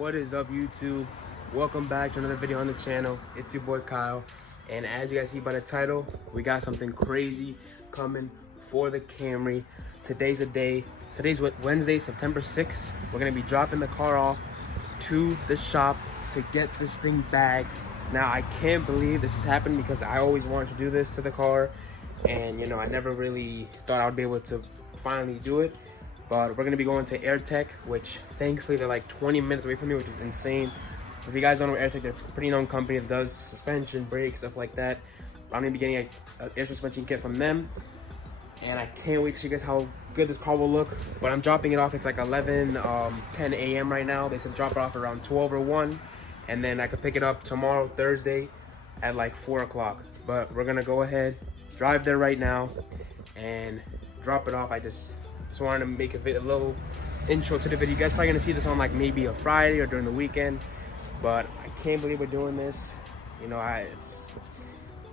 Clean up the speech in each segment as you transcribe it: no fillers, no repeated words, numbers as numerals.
What is up, YouTube? Welcome back to another video on the channel. It's your boy Kyle, and as you guys see by the title, we got something crazy coming for the Camry. Today's Wednesday, September 6th. We're gonna be dropping the car off to the shop to get this thing bagged. Now I can't believe this is happening because I always wanted to do this to the car, and you know, I never really thought I would be able to finally do it. But we're gonna be going to AirTech, which thankfully they're like 20 minutes away from me, which is insane. If you guys don't know AirTech, they're a pretty known company that does suspension, brakes, stuff like that. I'm gonna be getting an air suspension kit from them, and I can't wait to show you guys how good this car will look. But I'm dropping it off. It's like 10 a.m. right now. They said drop it off around 12 or 1, and then I could pick it up tomorrow, Thursday, at like 4 o'clock. But we're gonna go ahead, drive there right now, and drop it off. I just wanted to make a little intro to the video. You guys probably gonna see this on like maybe a Friday or during the weekend, but I can't believe we're doing this. You know, it's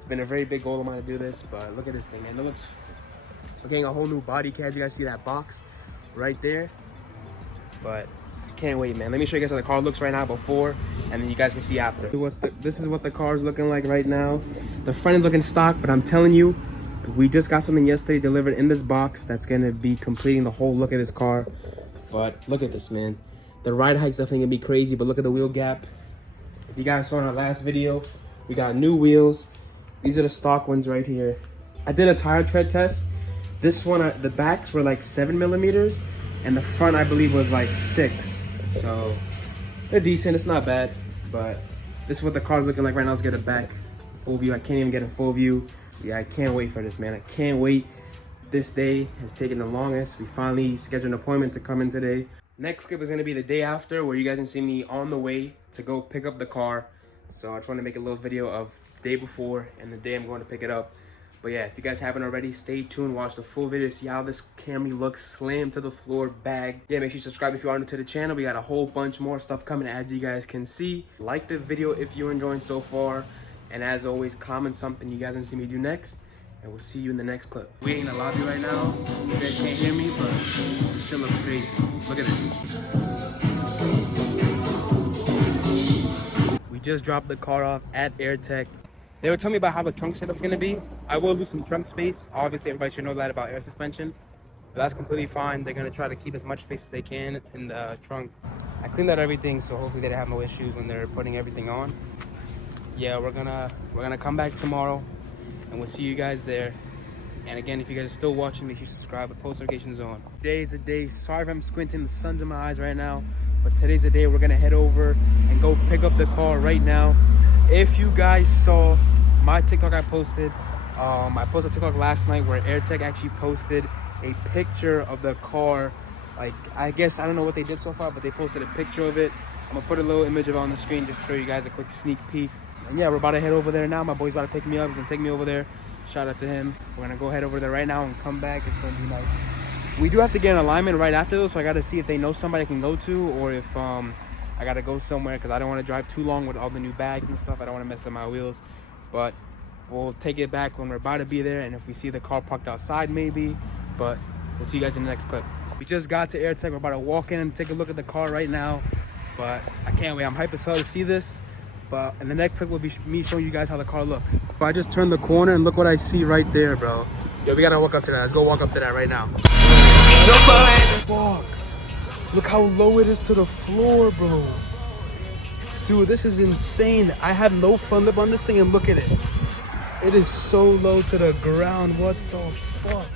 been a very big goal of mine to do this. But look at this thing, man. We're getting a whole new body kit. You guys see that box right there? But I can't wait, man. Let me show you guys how the car looks right now before, and then you guys can see after. This is what the car is looking like right now. The front is looking stock, but I'm telling you, we just got something yesterday delivered in this box that's gonna be completing the whole look of this car. But look at this, man. The ride height's definitely gonna be crazy, but look at the wheel gap. If you guys saw in our last video, we got new wheels. These are the stock ones right here. I did a tire tread test. This one, the backs were like 7 millimeters, and the front I believe was like 6. So they're decent, it's not bad. But this is what the car's looking like right now. Let's get it back full view. I can't even get a full view. Yeah, I can't wait for this, man. I can't wait. This day has taken the longest. We finally scheduled an appointment to come in today. Next clip is going to be the day after, where you guys can see me on the way to go pick up the car. So I just want to make a little video of the day before and the day I'm going to pick it up. But yeah, if you guys haven't already, stay tuned. Watch the full video to see how this Camry looks slammed to the floor, bagged. Yeah, make sure you subscribe if you are new to the channel. We got a whole bunch more stuff coming, as you guys can see. Like the video if you're enjoying so far. And as always, comment something you guys want to see me do next, and we'll see you in the next clip. We're in the lobby right now. You guys can't hear me, but this shit looks crazy. Look at this. We just dropped the car off at AirTech. They were telling me about how the trunk setup's gonna be. I will lose some trunk space. Obviously, everybody should know that about air suspension, but that's completely fine. They're gonna try to keep as much space as they can in the trunk. I cleaned out everything, so hopefully they have no issues when they're putting everything on. Yeah, we're gonna come back tomorrow, and we'll see you guys there. And again, if you guys are still watching, make sure you subscribe with post notifications on. Today's the day. Sorry if I'm squinting, the sun's in my eyes right now, but today's the day we're gonna head over and go pick up the car right now. If you guys saw my TikTok I posted a TikTok last night where AirTech actually posted a picture of the car. Like, I guess, I don't know what they did so far, but they posted a picture of it. I'm gonna put a little image of it on the screen to show you guys a quick sneak peek. And yeah, we're about to head over there now. My boy's about to pick me up. He's gonna take me over there. Shout out to him. We're gonna go head over there right now and come back. It's gonna be nice. We do have to get an alignment right after though, so I gotta see if they know somebody I can go to, or if I gotta go somewhere, because I don't want to drive too long with all the new bags and stuff. I don't want to mess up my wheels. But we'll take it back when we're about to be there, and if we see the car parked outside maybe. But we'll see you guys in the next clip. We just got to AirTech. We're about to walk in and take a look at the car right now. But I can't wait. I'm hyped as hell to see this. But in the next clip will be me showing you guys how the car looks. So I just turned the corner and look what I see right there, bro. Yo, we gotta walk up to that. Let's go walk up to that right now. Fuck. Look how low it is to the floor, bro. Dude, this is insane. I have no front lip on this thing, and look at it. It is so low to the ground. What the fuck?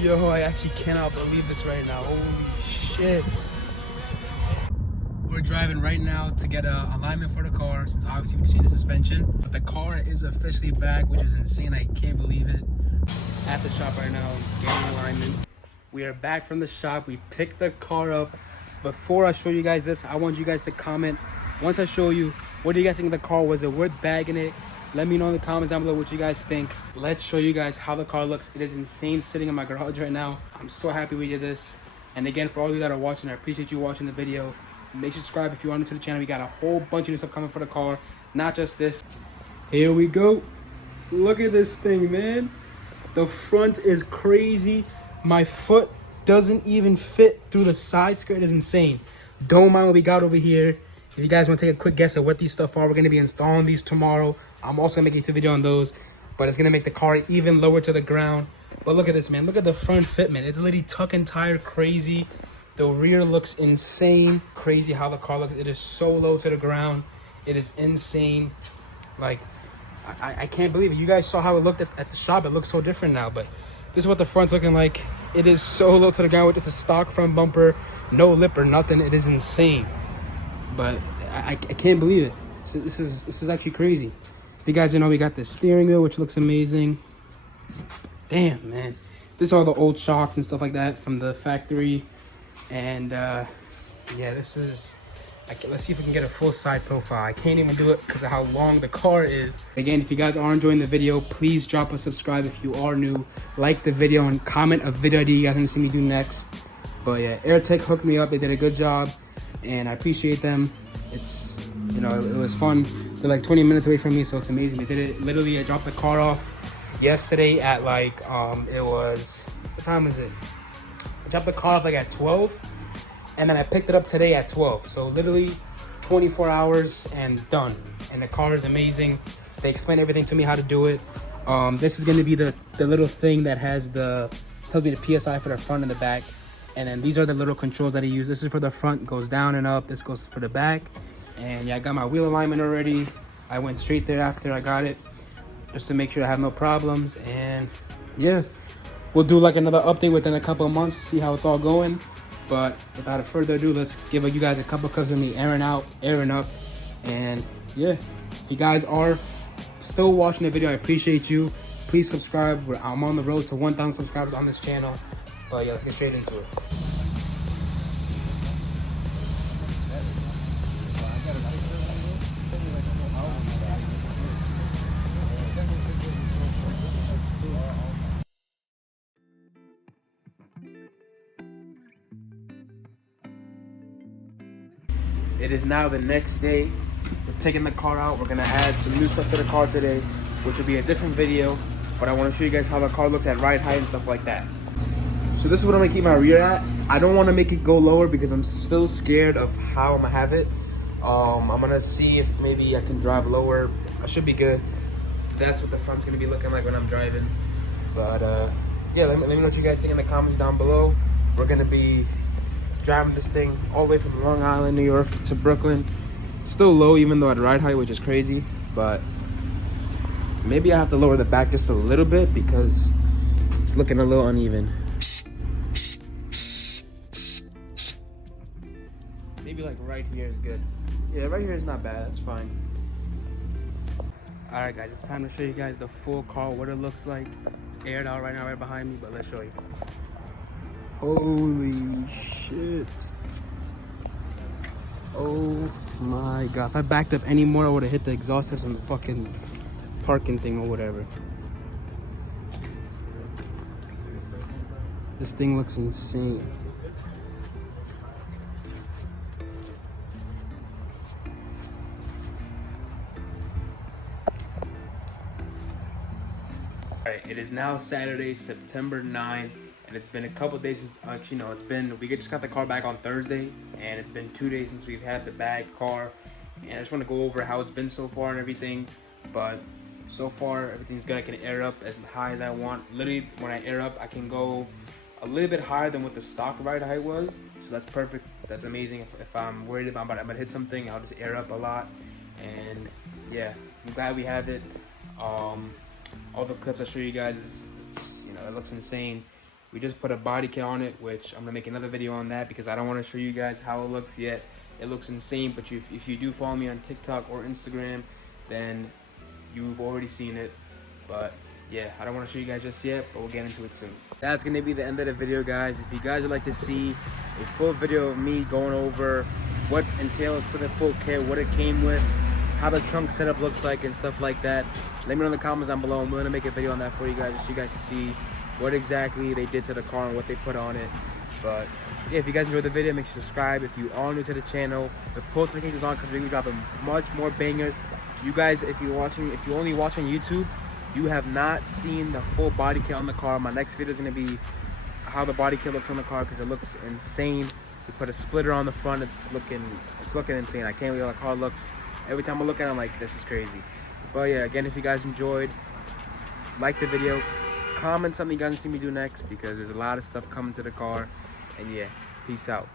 Yo, I actually cannot believe this right now. Holy shit. We're driving right now to get an alignment for the car, since obviously we just need the suspension. But the car is officially back, which is insane. I can't believe it. At the shop right now, getting alignment. We are back from the shop. We picked the car up. Before I show you guys this, I want you guys to comment. Once I show you, what do you guys think of the car? Was it worth bagging it? Let me know in the comments down below what you guys think. Let's show you guys how the car looks. It is insane sitting in my garage right now. I'm so happy we did this. And again, for all of you that are watching, I appreciate you watching the video. Make sure to subscribe if you are new to the channel. We got a whole bunch of new stuff coming for the car, not just this. Here we go. Look at this thing, man. The front is crazy. My foot doesn't even fit through the side skirt. It is insane. Don't mind what we got over here. If you guys want to take a quick guess at what these stuff are, we're going to be installing these tomorrow. I'm also going to make a video on those, but it's going to make the car even lower to the ground. But look at this, man. Look at the front fitment. It's literally tuck and tire crazy. The rear looks insane. Crazy how the car looks. It is so low to the ground. It is insane. Like, I can't believe it. You guys saw how it looked at the shop. It looks so different now, but this is what the front's looking like. It is so low to the ground with just a stock front bumper, no lip or nothing. It is insane. But I can't believe it. So this is actually crazy. If you guys didn't know, we got the steering wheel, which looks amazing. Damn, man. This are all the old shocks and stuff like that from the factory. And yeah, this is... let's see if we can get a full side profile. I can't even do it because of how long the car is. Again, if you guys are enjoying the video, please drop a subscribe if you are new. Like the video and comment a video idea you guys want to see me do next. But yeah, AirTech hooked me up. They did a good job, and I appreciate them. It's, you know, it was fun. They're like 20 minutes away from me, so it's amazing. They did it literally. I dropped the car off yesterday at like it was, what time is it? I dropped the car off like at 12. And then I picked it up today at 12. So literally 24 hours and done. And the car is amazing. They explained everything to me how to do it. This is gonna be the little thing that has tells me the PSI for the front and the back. And then these are the little controls that I use. This is for the front, goes down and up. This goes for the back. And yeah, I got my wheel alignment already. I went straight there after I got it, just to make sure I have no problems. And yeah, we'll do like another update within a couple of months to see how it's all going. But without further ado, let's give you guys a couple clips of me airing up. And yeah, if you guys are still watching the video, I appreciate you. Please subscribe. I'm on the road to 1,000 subscribers on this channel. But yeah, let's get straight into it. It is now the next day. We're taking the car out. We're gonna add some new stuff to the car today, which will be a different video, but I want to show you guys how the car looks at ride height and stuff like that. So this is what I'm gonna keep my rear at. I don't want to make it go lower because I'm still scared of how I'm gonna have it. I'm gonna see if maybe I can drive lower. I should be good. That's what the front's gonna be looking like when I'm driving. But yeah, let me know what you guys think in the comments down below. We're gonna be driving this thing all the way from Long Island, New York to Brooklyn. It's still low even though at ride height, which is crazy, but maybe I have to lower the back just a little bit because it's looking a little uneven. Maybe like right here is good. Yeah, right here is not bad, that's fine. All right guys, it's time to show you guys the full car, what it looks like. It's aired out right now right behind me, but let's show you. Holy shit. Oh my god. If I backed up any more, I would have hit the exhaust tips on the fucking parking thing or whatever. This thing looks insane. Alright, it is now Saturday, September 9th. And it's been a couple days since, you know, we just got the car back on Thursday, and it's been 2 days since we've had the bag car. And I just want to go over how it's been so far and everything. But so far, everything's good. I can air up as high as I want. Literally, when I air up, I can go a little bit higher than what the stock ride height was. So that's perfect. That's amazing. If I'm worried about I'm gonna hit something, I'll just air up a lot. And yeah, I'm glad we have it. All the clips I show you guys, it's you know, it looks insane. We just put a body kit on it, which I'm gonna make another video on that because I don't want to show you guys how it looks yet. It looks insane, but if you do follow me on TikTok or Instagram, then you've already seen it. But yeah, I don't want to show you guys just yet, but we'll get into it soon. That's gonna be the end of the video, guys. If you guys would like to see a full video of me going over what entails for the full kit, what it came with, how the trunk setup looks like and stuff like that, let me know in the comments down below. I'm gonna make a video on that for you guys, just so you guys can see what exactly they did to the car and what they put on it. But yeah, if you guys enjoyed the video, make sure to subscribe. If you are new to the channel, the post notifications on because we're gonna be dropping much more bangers. You guys, if you're only watching YouTube, you have not seen the full body kit on the car. My next video is gonna be how the body kit looks on the car because it looks insane. We put a splitter on the front. It's looking insane. I can't believe how the car looks. Every time I look at it, I'm like, this is crazy. But yeah, again, if you guys enjoyed, like the video, comment something you guys want to see me do next, because there's a lot of stuff coming to the car. And yeah, peace out.